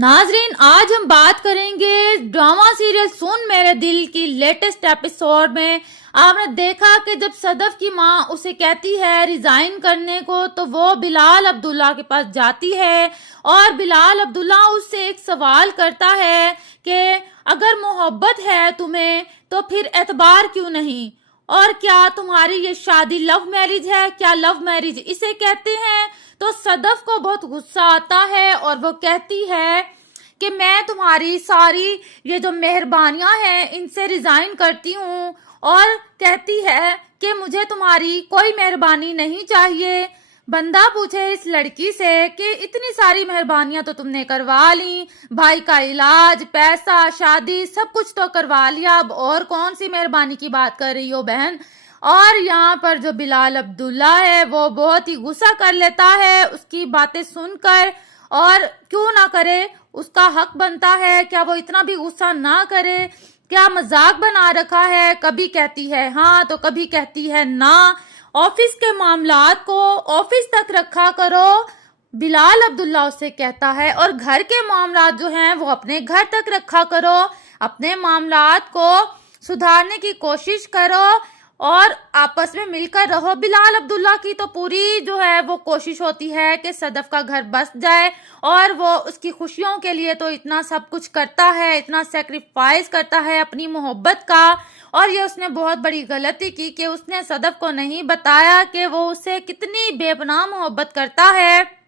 नाजरीन, आज हम बात करेंगे ड्रामा सीरियल सुन मेरे दिल की लेटेस्ट एपिसोड में। आपने देखा कि जब सदफ की माँ उसे कहती है रिजाइन करने को, तो वो बिलाल अब्दुल्ला के पास जाती है और बिलाल अब्दुल्ला उससे एक सवाल करता है कि अगर मोहब्बत है तुम्हें तो फिर एतबार क्यों नहीं, और क्या तुम्हारी ये शादी लव मैरिज है, क्या लव मैरिज इसे कहते हैं। तो सदफ को बहुत गुस्सा आता है और वो कहती है कि मैं तुम्हारी सारी ये जो मेहरबानियां हैं इनसे रिजाइन करती हूँ, और कहती है कि मुझे तुम्हारी कोई मेहरबानी नहीं चाहिए। बंदा पूछे इस लड़की से कि इतनी सारी मेहरबानियां तो तुमने करवा ली, भाई का इलाज, पैसा, शादी, सब कुछ तो करवा लिया, अब और कौन सी मेहरबानी की बात कर रही हो बहन। और यहाँ पर जो बिलाल अब्दुल्ला है वो बहुत ही गुस्सा कर लेता है उसकी बातें सुनकर, और क्यों ना करे, उसका हक बनता है, क्या वो इतना भी गुस्सा ना करे, क्या मजाक बना रखा है, कभी कहती है हाँ तो कभी कहती है ना। ऑफिस के मामलात को ऑफिस तक रखा करो, बिलाल अब्दुल्ला उससे कहता है, और घर के मामलात जो हैं वो अपने घर तक रखा करो, अपने मामलात को सुधारने की कोशिश करो और आपस में मिलकर रहो। बिलाल अब्दुल्ला की तो पूरी जो है वो कोशिश होती है कि सदफ का घर बस जाए, और वो उसकी खुशियों के लिए तो इतना सब कुछ करता है, इतना सेक्रीफाइस करता है अपनी मोहब्बत का। और ये उसने बहुत बड़ी गलती की कि उसने सदफ को नहीं बताया कि वो उससे कितनी बेपनाह मोहब्बत करता है।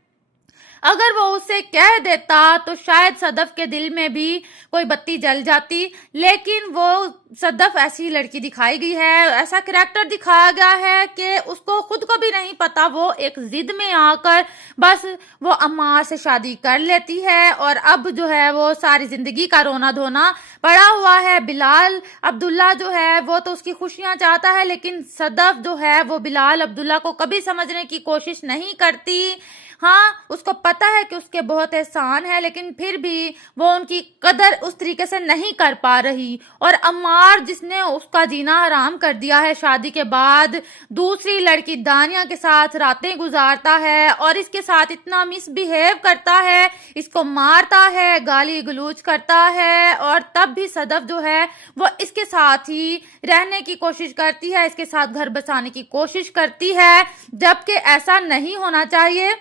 अगर वो उसे कह देता तो शायद सदफ के दिल में भी कोई बत्ती जल जाती, लेकिन वो सदफ ऐसी लड़की दिखाई गई है, ऐसा करैक्टर दिखाया गया है कि उसको खुद को भी नहीं पता, वो एक जिद में आकर बस वो अम्मार से शादी कर लेती है, और अब जो है वो सारी जिंदगी का रोना धोना पड़ा हुआ है। बिलाल अब्दुल्ला जो है वो तो उसकी खुशियां चाहता है, लेकिन सदफ जो है वो बिलाल अब्दुल्ला को कभी समझने की कोशिश नहीं करती। हाँ, उसको पता है कि उसके बहुत एहसान है, लेकिन फिर भी वो उनकी कदर उस तरीके से नहीं कर पा रही। और अम्मार जिसने उसका जीना हराम कर दिया है, शादी के बाद दूसरी लड़की दानिया के साथ रातें गुजारता है और इसके साथ इतना मिसबिहेव करता है, इसको मारता है, गाली गलौज करता है, और तब भी सदफ जो है वो इसके साथ ही रहने की कोशिश करती है, इसके साथ घर बसाने की कोशिश करती है, जबकि ऐसा नहीं होना चाहिए।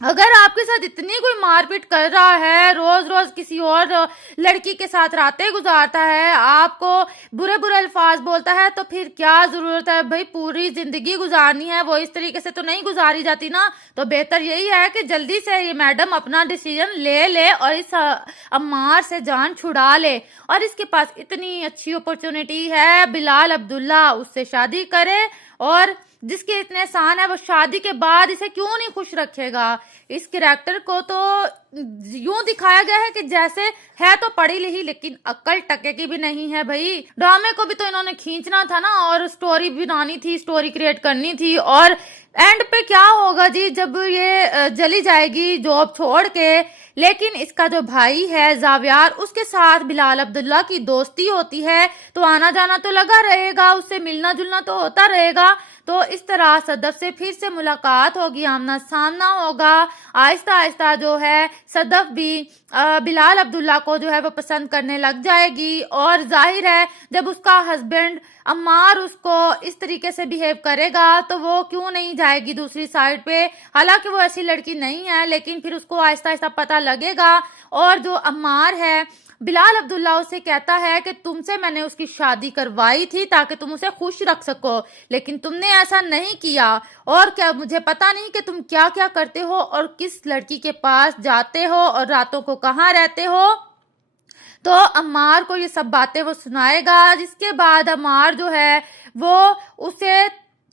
अगर आपके साथ इतनी कोई मारपीट कर रहा है, रोज रोज किसी और लड़की के साथ रातें गुजारता है, आपको बुरे बुरे अल्फाज बोलता है, तो फिर क्या जरूरत है भाई, पूरी जिंदगी गुजारनी है, वो इस तरीके से तो नहीं गुजारी जाती ना। तो बेहतर यही है कि जल्दी से ये मैडम अपना डिसीजन ले ले और इस अम्मार से जान छुड़ा ले, और इसके पास इतनी अच्छी अपॉर्चुनिटी है, बिलाल अब्दुल्ला उससे शादी करे, और जिसके इतने एहसान है वो शादी के बाद इसे क्यों नहीं खुश रखेगा। इस कैरेक्टर को तो यूं दिखाया गया है कि जैसे है तो पढ़ी लिखी लेकिन अक्ल टके की भी नहीं है। भाई ड्रामे को भी तो इन्होंने खींचना था ना, और स्टोरी बनानी थी, स्टोरी क्रिएट करनी थी, और एंड पे क्या होगा जी, जब ये चली जाएगी जॉब छोड़ के, लेकिन इसका जो भाई है जावियार, उसके साथ बिलाल अब्दुल्ला की दोस्ती होती है, तो आना जाना तो लगा रहेगा, उससे मिलना जुलना तो होता रहेगा। तो इस तरह सदफ से फिर से मुलाकात होगी, आमना सामना होगा, आहिस्ता आहिस्ता जो है सदफ भी बिलाल अब्दुल्ला को जो है वो पसंद करने लग जाएगी। और जाहिर है जब उसका हस्बैंड अम्मार उसको इस तरीके से बिहेव करेगा तो वो क्यों नहीं जाएगी दूसरी साइड पे। हालांकि वो ऐसी लड़की नहीं है, लेकिन फिर उसको आहिस्ता आहिस्ता पता लगेगा। और जो अम्मार है, बिलाल अब्दुल्ला उसे कहता है कि तुमसे मैंने उसकी शादी करवाई थी ताकि तुम उसे खुश रख सको, लेकिन तुमने ऐसा नहीं किया, और क्या मुझे पता नहीं कि तुम क्या क्या करते हो और किस लड़की के पास जाते हो और रातों को कहाँ रहते हो। तो अम्मार को ये सब बातें वो सुनाएगा, जिसके बाद अम्मार जो है वो उसे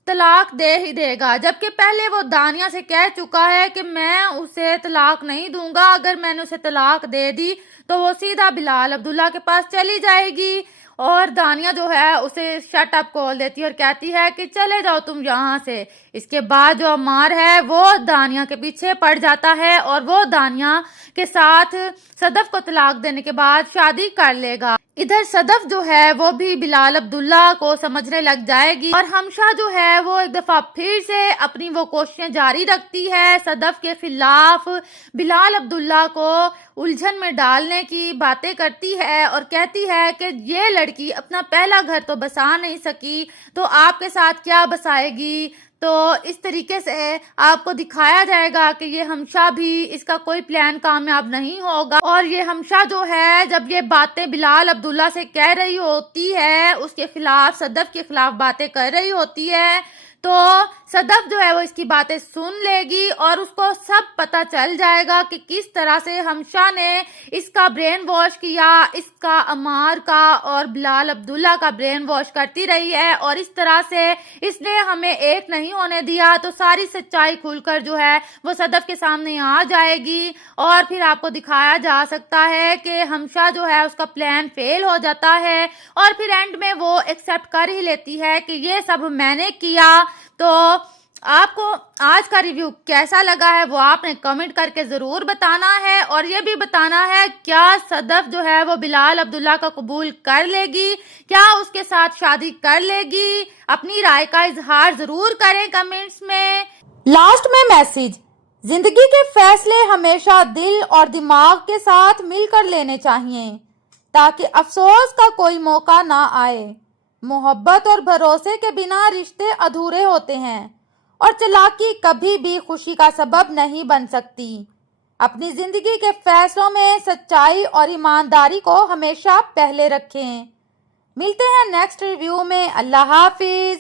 तलाक दे ही देगा, जबकि पहले वो दानिया से कह चुका है कि मैं उसे तलाक नहीं दूंगा, अगर मैंने उसे तलाक दे दी तो वो सीधा बिलाल अब्दुल्ला के पास चली जाएगी। और दानिया जो है उसे शट अप कॉल देती है और कहती है कि चले जाओ तुम यहाँ से। इसके बाद जो अम्मार है वो दानिया के पीछे पड़ जाता है, और वो दानिया के साथ सदफ को तलाक देने के बाद शादी कर लेगा। ادھر صدف جو ہے وہ بھی بلال عبداللہ کو سمجھنے لگ جائے گی اور ہمشہ جو ہے وہ ایک دفعہ پھر سے اپنی وہ کوششیں جاری رکھتی ہے صدف کے خلاف بلال عبداللہ کو الجھن میں ڈالنے کی باتیں کرتی ہے اور کہتی ہے کہ یہ لڑکی اپنا پہلا گھر تو بسا نہیں سکی تو آپ کے ساتھ کیا بسائے گی. تو اس طریقے سے آپ کو دکھایا جائے گا کہ یہ ہمشہ بھی اس کا کوئی پلان کامیاب نہیں ہوگا. اور یہ ہمشہ جو ہے جب یہ باتیں بلال عبداللہ سے کہہ رہی ہوتی ہے اس کے خلاف صدف کے خلاف باتیں کر رہی ہوتی ہے تو صدف جو ہے وہ اس کی باتیں سن لے گی اور اس کو سب پتا چل جائے گا کہ کس طرح سے ہمشہ نے اس کا برین واش کیا, اس کا عمار کا اور بلال عبداللہ کا برین واش کرتی رہی ہے اور اس طرح سے اس نے ہمیں ایک نہیں ہونے دیا. تو ساری سچائی کھل کر جو ہے وہ صدف کے سامنے آ جائے گی اور پھر آپ کو دکھایا جا سکتا ہے کہ ہمشہ جو ہے اس کا پلان فیل ہو جاتا ہے اور پھر اینڈ میں وہ ایکسیپٹ کر ہی لیتی ہے کہ یہ سب میں نے کیا. تو آپ کو آج کا ریویو کیسا لگا ہے وہ آپ نے کمنٹ کر کے ضرور بتانا ہے اور یہ بھی بتانا ہے کیا صدف جو ہے وہ بلال عبداللہ کا قبول کر لے گی, کیا اس کے ساتھ شادی کر لے گی. اپنی رائے کا اظہار ضرور کریں کمنٹس میں. لاسٹ میں میسج, زندگی کے فیصلے ہمیشہ دل اور دماغ کے ساتھ مل کر لینے چاہیے تاکہ افسوس کا کوئی موقع نہ آئے. محبت اور بھروسے کے بنا رشتے ادھورے ہوتے ہیں اور چالاکی کبھی بھی خوشی کا سبب نہیں بن سکتی. اپنی زندگی کے فیصلوں میں سچائی اور ایمانداری کو ہمیشہ پہلے رکھیں. ملتے ہیں نیکسٹ ریویو میں. اللہ حافظ.